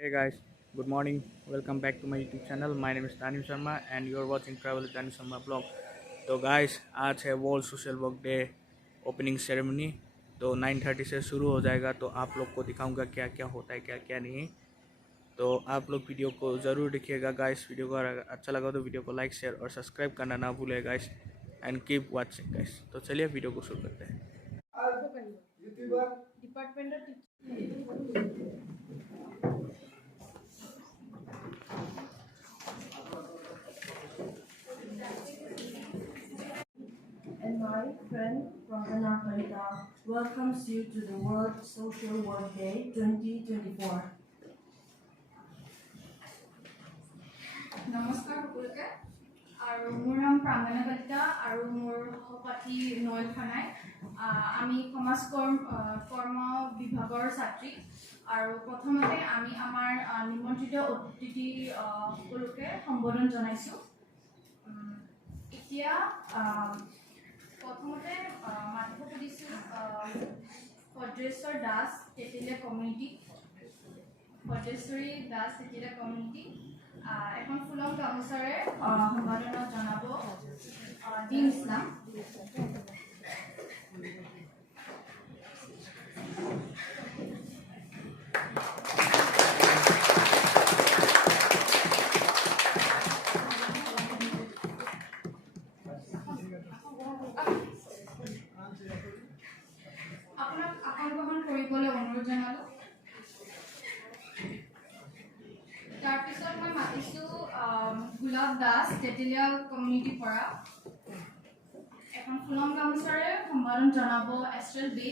Hey guys, good morning. Welcome back to my YouTube channel. My name is Dani Sharma and you are watching Travel with Dani Sharma blog. तो guys, आज है world social work day opening ceremony. तो 9:30 से शुरू हो जाएगा। तो आप लोग को दिखाऊंगा क्या क्या होता है क्या क्या नहीं। तो आप लोग वीडियो को ज़रूर देखिएगा गाइस। वीडियो को अगर अच्छा लगा तो वीडियो को लाइक शेयर और सब्सक्राइब करना ना भूलें guys. And keep watching guys. तो चलिए वीडियो को शुरू करते हैं। And my friend Rahana Karita welcomes you to the World Social Work Day 2024. নমস্কাৰ সকলোকে আৰু মোৰ নাম প্ৰাঞ্জনা কলিতা আৰু মোৰ সহপাঠী নয়ন খানাই আমি সমাজ কৰ্ম বিভাগৰ ছাত্ৰী আৰু প্ৰথমতে আমি আমাৰ নিমন্ত্ৰিত অতিথি সকলোকে সম্বোধন জনাইছোঁ এতিয়া প্ৰথমতে মাতিব খুজিছোঁ ভদ্ৰেশ্বৰ দাস তেতেলীয়া কমিউনিটি ভদ্ৰেশ্বৰী দাস তেতেলীয়া কমিউনিটি এখন ফুলম গামোচাৰে সম্বোধন জনাব দিন ইছলাম আপোনাক আসন গ্ৰহণ কৰিবলৈ অনুৰোধ জনালোঁ তাৰপিছত মই মাতিছোঁ গোলাপ দাস তেতেলীয়া কমিউনিটিৰ পৰা এখন ফুলম গামোচাৰে সম্বোধন জনাব এষ্ট্ৰেল বে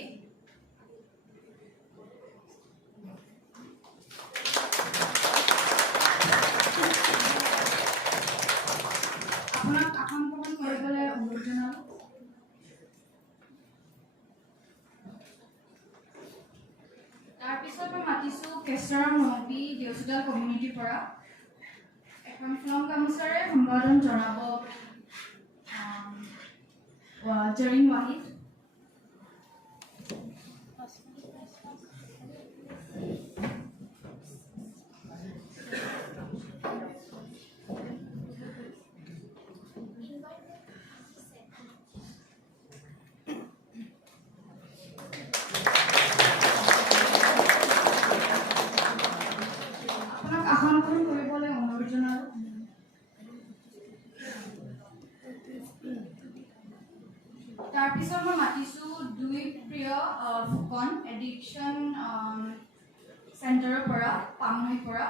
আপোনাক আসন গ্ৰহণ কৰিবলৈ অনুৰোধ জনালোঁ তাৰপিছত মই মাতিছোঁ কেশৰ নবী দেউচোডাল কমিউনিটিৰ পৰা এখন ফুলম গামোচাৰে সম্বোধন জনাব জৰিন ৱাহিদ আপোনাক আসন গ্ৰহণ কৰিবলৈ অনুৰোধ জনালোঁ তাৰপিছত মই মাতিছোঁ দুই প্ৰিয় ফুকন এডিকশ্যন চেণ্টাৰৰ পৰা পামহিৰ পৰা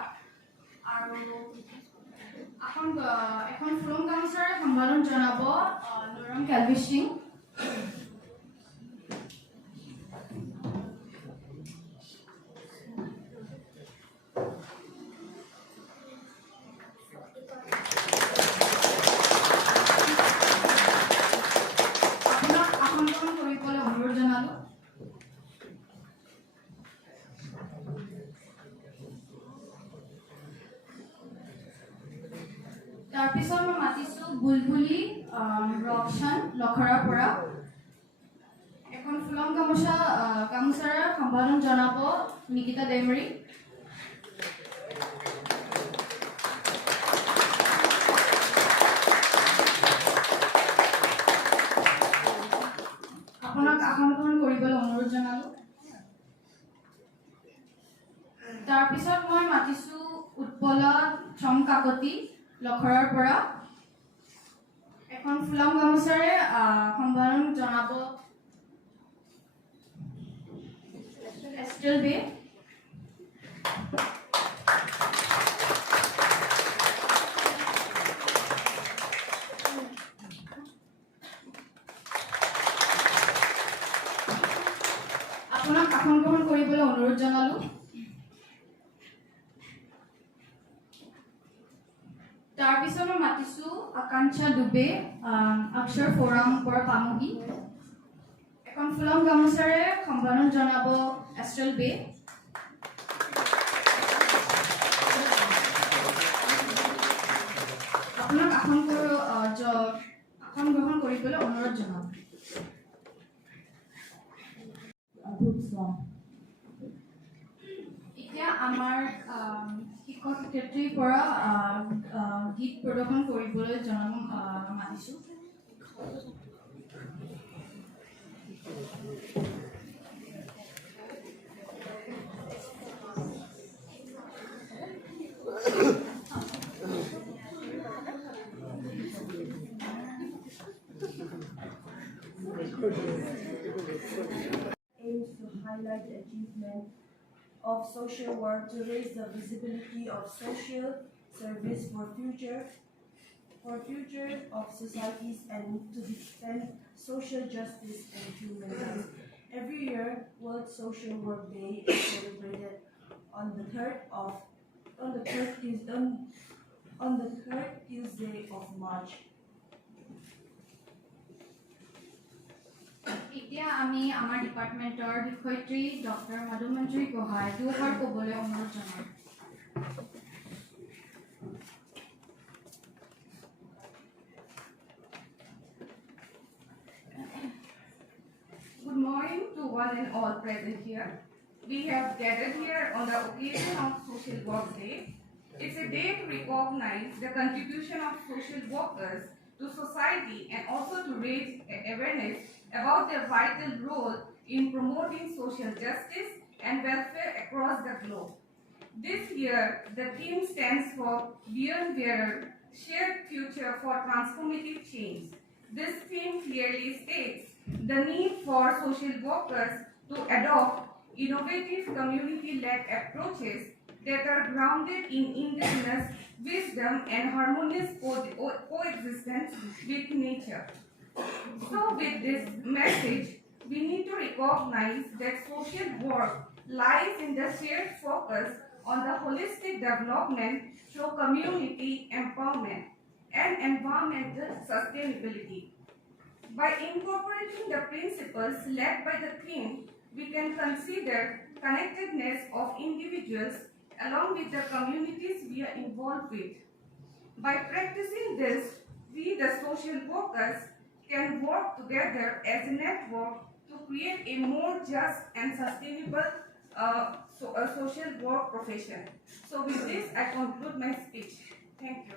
আৰু এখন ফুলম গামোচাৰে সম্বোধন জনাব নুৰম কেলভি সিং আপোনাক আসন গ্ৰহণ কৰিবলৈ অনুৰোধ জনালোঁ তাৰপিছত মই মাতিছোঁ বুলবুলি ৰকচন লখৰাৰ পৰা এখন ফুলম গামোচাৰে সম্বোধন জনাব নিকিতা দেমৰি আপোনাক আসন গ্ৰহণ কৰিবলৈ অনুৰোধ জনালোঁ তাৰপিছত মই মাতিছোঁ উৎপলা চম কাকতি লখৰাৰ পৰা এখন ফুলম গামোচাৰে সম্বোধন জনাব এষ্ট্ৰেল বে আপোনাক আসন গ্ৰহণ কৰিবলৈ অনুৰোধ জনালোঁ তাৰপিছত মই মাতিছোঁ আকাংক্ষা ডুবে অক্ষৰ ফৰাম পৰা পামহি এখন ফুলম গামোচাৰে সম্বোধন জনাব এষ্ট্ৰেল বে আপোনাক আসন গ্ৰহণ কৰিবলৈ অনুৰোধ জনাওঁ এতিয়া আমাৰ শিক্ষক শিক্ষয়িত্ৰীৰ পৰা গীত প্ৰদৰ্শন কৰিবলৈ মাতিছোঁ। Aims to highlight the achievement of social work to raise the visibility of social service for future of societies and to defend social justice and human rights. Every year, World Social Work Day is celebrated on the third Tuesday of March. এতিয়া আমি আমাৰ ডিপাৰ্টমেণ্টৰ শিক্ষয়িত্ৰী doctor মধুমঞ্জুৰী Gohain দুবাৰ ক'বলৈ অনুৰোধ জনাম। Good morning to one and all present here. We have gathered here on the occasion of Social Work Day. It's a day to recognize the contribution of social workers to society and also to raise awareness about their vital role in promoting social justice and welfare across the globe. This year, the theme stands for Beyond Bearer, Shared Future for Transformative Change. This theme clearly states the need for social workers to adopt innovative community-led approaches that are grounded in indigenous wisdom and harmonious coexistence with nature. So with this message, we need to recognize that social work lies in the shared focus on the holistic development through community empowerment and environmental sustainability. By incorporating the principles led by the theme, we can consider connectedness of individuals along with the communities we are involved with. By practicing this, we, the social workers, can work together as a network to create a more just and sustainable social work profession. So with this, I conclude my speech. Thank you.